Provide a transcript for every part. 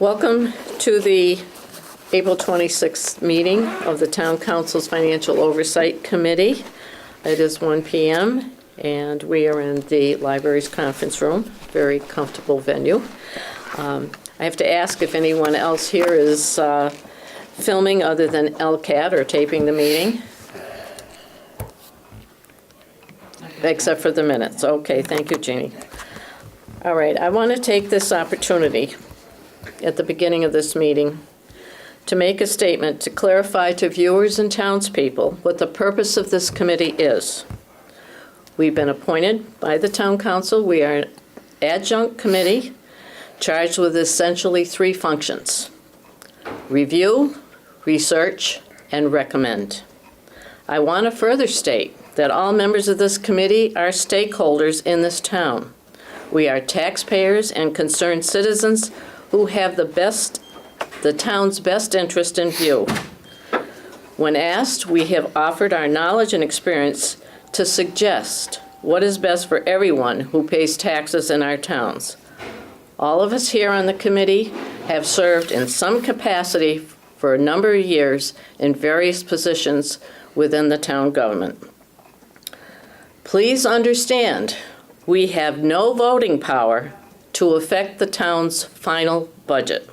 Welcome to the April 26th meeting of the Town Council's Financial Oversight Committee. It is 1 p.m. and we are in the library's conference room, very comfortable venue. I have to ask if anyone else here is filming other than LCAT or taping the meeting. Except for the minutes. Okay, thank you, Jeannie. All right, I want to take this opportunity at the beginning of this meeting to make a statement to clarify to viewers and townspeople what the purpose of this committee is. We've been appointed by the Town Council. We are an adjunct committee charged with essentially three functions: review, research, and recommend. I want to further state that all members of this committee are stakeholders in this town. We are taxpayers and concerned citizens who have the town's best interest in view. When asked, we have offered our knowledge and experience to suggest what is best for everyone who pays taxes in our towns. All of us here on the committee have served in some capacity for a number of years in various positions within the town government. Please understand, we have no voting power to affect the town's final budget.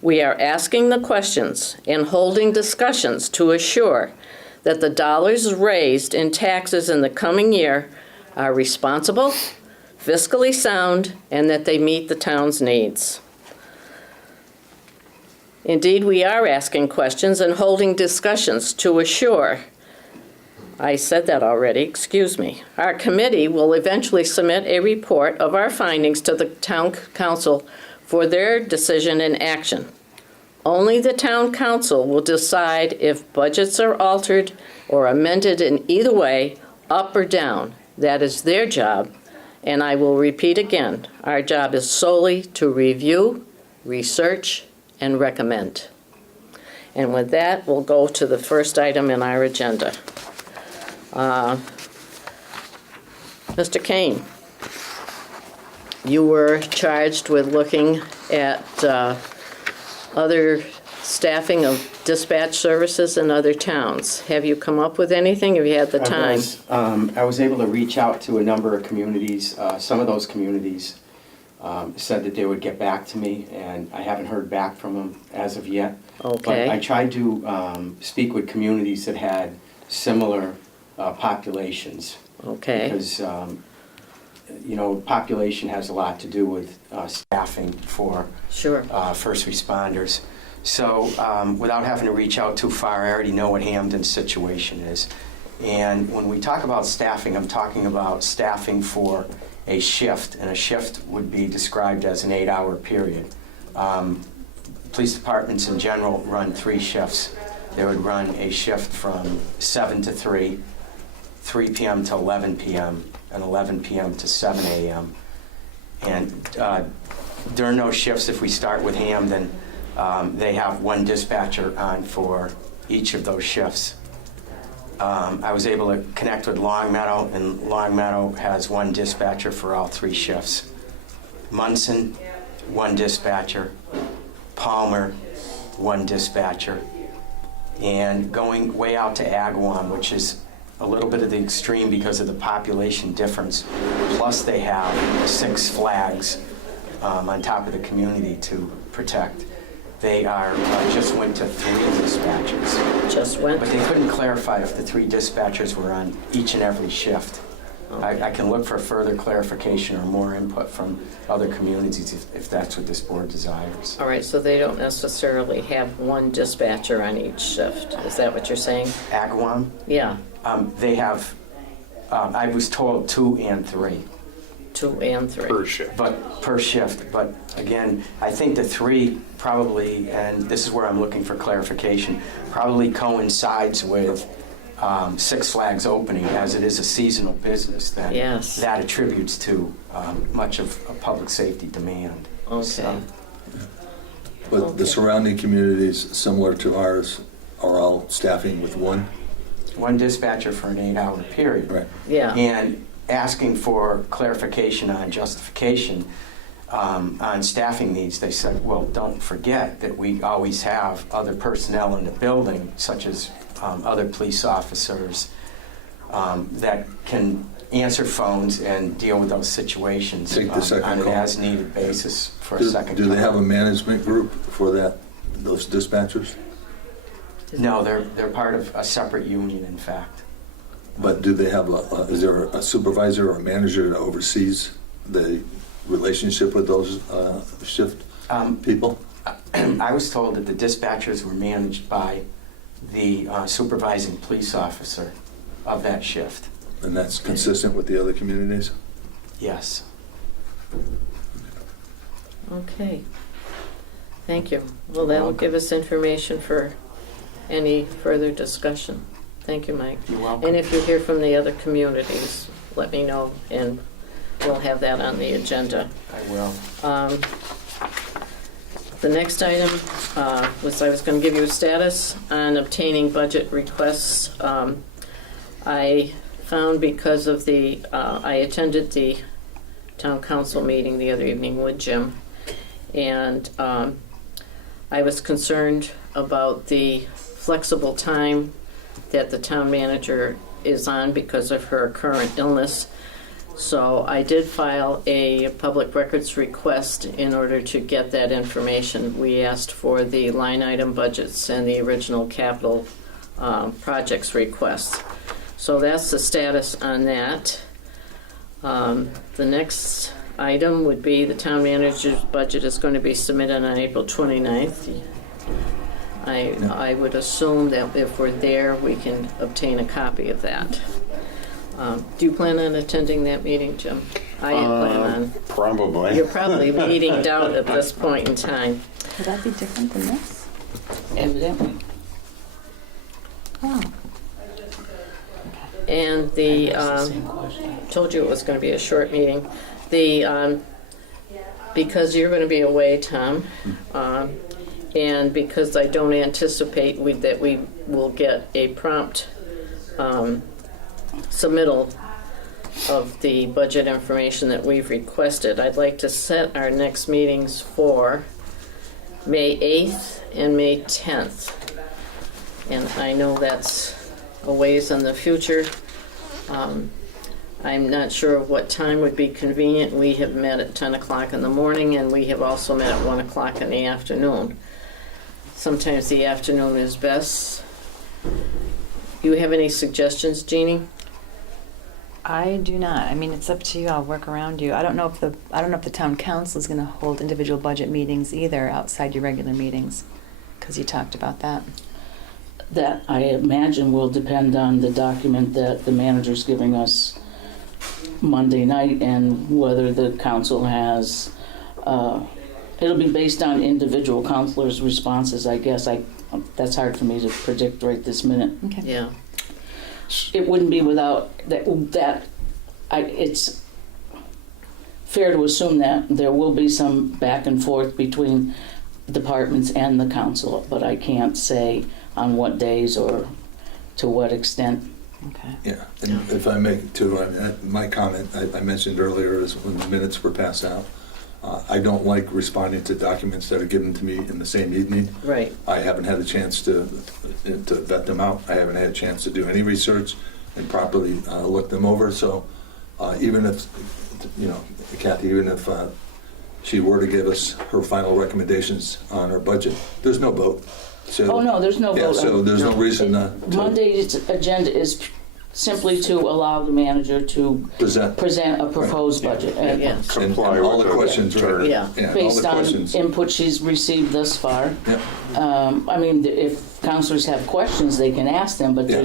We are asking the questions and holding discussions to assure that the dollars raised in taxes in the coming year are responsible, fiscally sound, and that they meet the town's needs. Indeed, we are asking questions and holding discussions to assure, I said that already, excuse me. Our committee will eventually submit a report of our findings to the Town Council for their decision and action. Only the Town Council will decide if budgets are altered or amended in either way, up or down. That is their job, and I will repeat again, our job is solely to review, research, and recommend. And with that, we'll go to the first item in our agenda. Mr. Kane, you were charged with looking at other staffing of dispatch services in other towns. Have you come up with anything? Have you had the time? I was able to reach out to a number of communities. Some of those communities said that they would get back to me, and I haven't heard back from them as of yet. Okay. But I tried to speak with communities that had similar populations. Okay. Because, you know, population has a lot to do with staffing for Sure. first responders. So without having to reach out too far, I already know what Hamden's situation is. And when we talk about staffing, I'm talking about staffing for a shift, and a shift would be described as an 8-hour period. Police departments in general run 3 shifts. They would run a shift from 7 to 3, 3 p.m. to 11 p.m., and 11 p.m. to 7 a.m. And during those shifts, if we start with Hamden, they have 1 dispatcher on for each of those shifts. I was able to connect with Longmeadow, and Longmeadow has 1 dispatcher for all 3 shifts. Munson, 1 dispatcher. Palmer, 1 dispatcher. And going way out to Agawam, which is a little bit of the extreme because of the population difference, plus they have 6 flags on top of the community to protect. They are just went to 3 dispatchers. Just went? But they couldn't clarify if the 3 dispatchers were on each and every shift. Okay. I can look for further clarification or more input from other communities if that's what this board desires. All right, so they don't necessarily have 1 dispatcher on each shift. Is that what you're saying? Agawam? Yeah. They have, I was told 2 and 3. 2 and 3. Per shift. But per shift. But again, I think the 3 probably, and this is where I'm looking for clarification, probably coincides with Six Flags opening, as it is a seasonal business that Yes. that attributes to much of a public safety demand. Okay. So, But the surrounding communities, similar to ours, are all staffing with 1? 1 dispatcher for an 8-hour period. Right. Yeah. And asking for clarification on justification, on staffing needs, they said, well, don't forget that we always have other personnel in the building, such as other police officers that can answer phones and deal with those situations Take the second on an call. as-needed basis for a second Do call. they have a management group for that, those dispatchers? No, they're part of a separate union, in fact. But do they have is there a supervisor or a manager that oversees the relationship with those shift people? I was told that the dispatchers were managed by the supervising police officer of that shift. And that's consistent with the other communities? Yes. Okay. Thank you. Well, that will give us information for any further discussion. Thank you, Mike. You're welcome. And if you hear from the other communities, let me know, and we'll have that on the agenda. I will. The next item was I was going to give you a status on obtaining budget requests. I found because of I attended the town council meeting the other evening with Jim, and I was concerned about the flexible time that the town manager is on because of her current illness. So I did file a public records request in order to get that information. We asked for the line item budgets and the original capital projects requests. So that's the status on that. The next item would be the town manager's budget is going to be submitted on April 29th. I would assume that if we're there, we can obtain a copy of that. Do you plan on attending that meeting, Jim? I plan on. Probably. You're probably meeting down at this point in time. Would that be different than this? Evidently. Oh. And That's the same question. told you it was going to be a short meeting. Because you're going to be away, Tom, and because I don't anticipate that we will get a prompt submittal of the budget information that we've requested, I'd like to set our next meetings for May 8th and May 10th. And I know that's a ways in the future. I'm not sure what time would be convenient. We have met at 10 o'clock in the morning, and we have also met at 1 o'clock in the afternoon. Sometimes the afternoon is best. Do you have any suggestions, Jeannie? I do not. I mean, it's up to you. I'll work around you. I don't know if the town council is going to hold individual budget meetings either outside your regular meetings, because you talked about that. That, I imagine, will depend on the document that the manager's giving us Monday night and whether the council has, it'll be based on individual counselors' responses, I guess. That's hard for me to predict right this minute. Okay. Yeah. It wouldn't be without it's fair to assume that there will be some back and forth between departments and the council, but I can't say on what days or to what extent. Okay. Yeah, and if I make too, my comment I mentioned earlier is when the minutes were passed out, I don't like responding to documents that are given to me in the same evening. Right. I haven't had a chance to vet them out. I haven't had a chance to do any research and properly look them over. So even if, Kathy, even if she were to give us her final recommendations on her budget, there's no vote. So, Oh, no, there's no yeah, vote. so there's no reason to Monday's agenda is simply to allow the manager to present a proposed budget. And Yes. and Comply all with the the questions are, term. Yeah. all based the on questions. input she's received thus far. Yeah. I mean, if counselors have questions, they can ask them, but Yeah.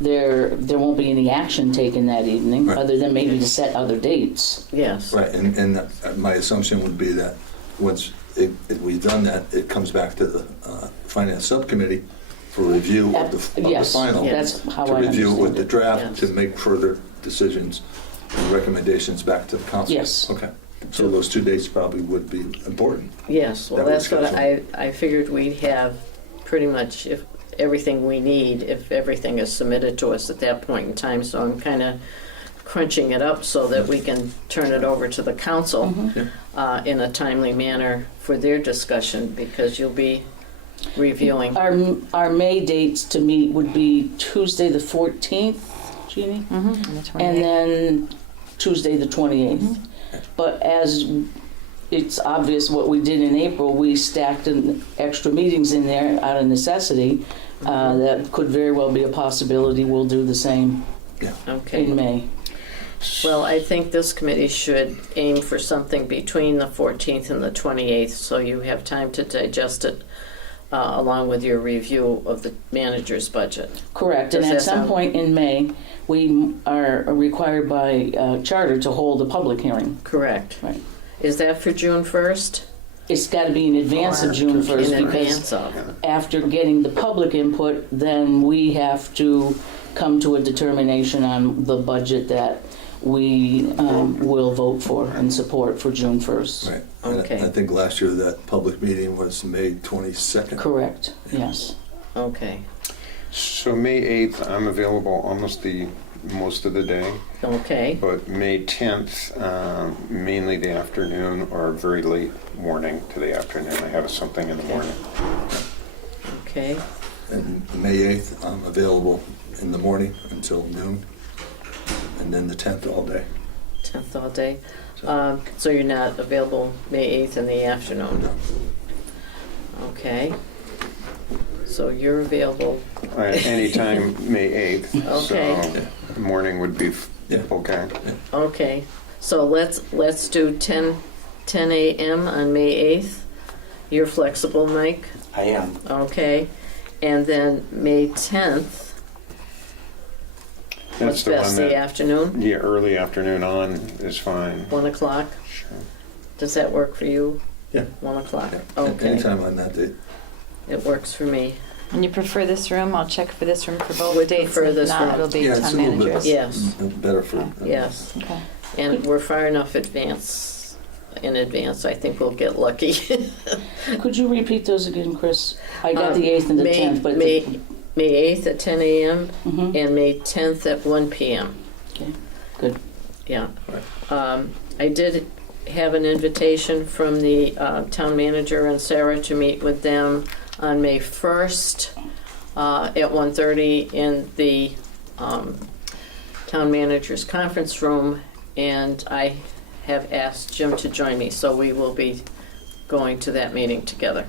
there won't be any action taken that evening, Right. other than maybe to set other dates. Yes. Right, and my assumption would be that once if we've done that, it comes back to the finance subcommittee for review of the Yes, final. that's how To I review it with the understand it. draft, Yes. to make further decisions and recommendations back to the council. Yes. Okay, so those 2 dates probably would be important. Yes, well, That that's was what I figured we'd have pretty much if everything we need, if everything is submitted to us at that point in time. So I'm kind of crunching it up so that we can turn it over to the council. Mhm. Yeah. in a timely manner for their discussion, because you'll be reviewing. Our May dates to meet would be Tuesday the 14th, Jeannie? And then Tuesday the 28th. But as it's obvious what we did in April, we stacked in extra meetings in there out of necessity. That could very well be a possibility. We'll do the same Okay. in May. Well, I think this committee should aim for something between the 14th and the 28th, so you have time to digest it along with your review of the manager's budget. Correct, Does and that at some sound- point in May, we are required by charter to hold a public hearing. Correct. Right. Is that for June 1st? It's got to be in advance of June 1st In because advance of? after getting the public input, then we have to come to a determination on the budget that we will vote for and support for June 1st. Right. And Okay. I think last year that public meeting was May 22nd. Correct, yes. Okay. So May 8th, I'm available almost most of the day, Okay. but May 10th, mainly the afternoon or very late morning to the afternoon. I have something in the morning. Okay. And May 8th, I'm available in the morning until noon, and then the 10th all day. 10th all day. So- So you're not available May 8th in the afternoon? No. Okay. So you're available, Anytime May 8th. Okay. So morning would be Yeah. okay. okay. So let's do 10 a.m. on May 8th. You're flexible, Mike? I am. Okay. And then May 10th, That's what's the best, one the that, afternoon, yeah, early afternoon on is fine. 1 o'clock? Sure. Does that work for you? Yeah. 1 o'clock? Yeah. Okay. Anytime on that date. It works for me. And you prefer this room? I'll check for this room for both Would dates. prefer If this not, room. it'll be Yeah, it's town a little bit- managers. Yes, Better for. yes. Okay. And we're far enough in advance, I think we'll get lucky. Could you repeat those again, Chris? I got the 8th and the 10th, but... May 8th at 10 a.m. Mhm. and May 10th at 1 p.m. Okay, good. Yeah. I did have an invitation from the town manager and Sarah to meet with them on May 1st at 1:30 in the town manager's conference room, and I have asked Jim to join me, so we will be going to that meeting together.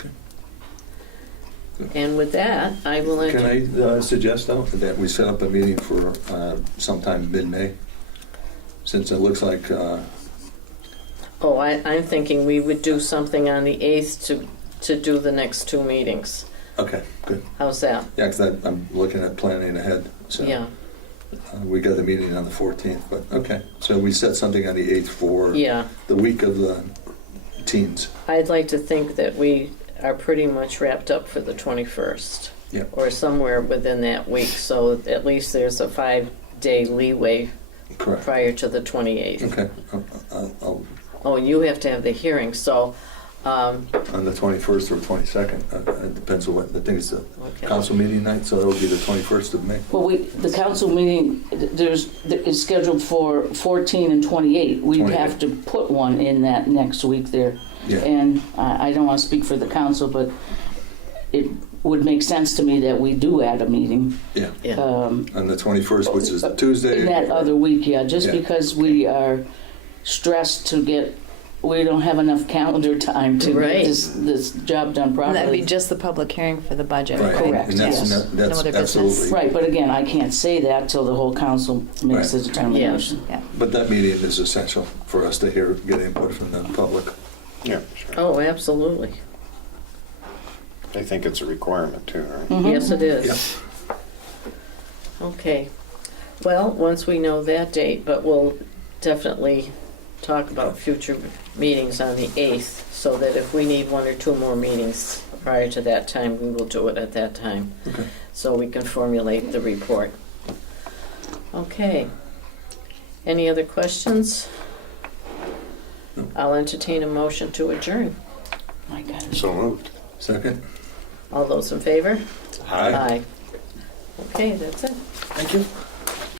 Okay. And with that, I will Can I suggest, though, that we set up a meeting for sometime mid-May? Since it looks like, Oh, I'm thinking we would do something on the 8th to do the next two meetings. okay, good. How's that? Yeah, because I'm looking at planning ahead, so. Yeah, We got the meeting on the 14th, but, okay. So we set something on the 8th for yeah. the week of the teens. I'd like to think that we are pretty much wrapped up for the 21st. Yeah. Or somewhere within that week, so at least there's a 5-day leeway Correct. prior to the 28th. Okay. I'll- Oh, you have to have the hearing, so, On the 21st or 22nd, it depends on what, I think it's the okay. council meeting night, so that'll be the 21st of May. Well, the council meeting, is scheduled for 14 and 28. We'd 28. have to put one in that next week there. Yeah. And I don't want to speak for the council, but it would make sense to me that we do add a meeting Yeah. Yeah, On the 21st, which is Tuesday. in that other week, yeah, just Yeah. because we are stressed to get, we don't have enough calendar time to Right. get this job done And that'd be properly. just the public hearing for the budget, Right. right? Correct, And that's, yes. No that's other business. absolutely. Right, but again, I can't say that till the whole council makes a Right. determination. Yeah. But that meeting is essential for us to get input from the public. Yeah, sure. oh, absolutely. I think it's a requirement too, right? Mhm. Yes, it is. Okay. Well, once we know that date, but we'll definitely talk about future meetings on the 8th, so that if we need 1 or 2 more meetings prior to that time, we will do it at that time. Okay. So we can formulate the report. Okay. Any other questions? No. I'll entertain a motion to adjourn. My God. So moved. Second? All those in favor? Aye. Okay, that's it. Thank you.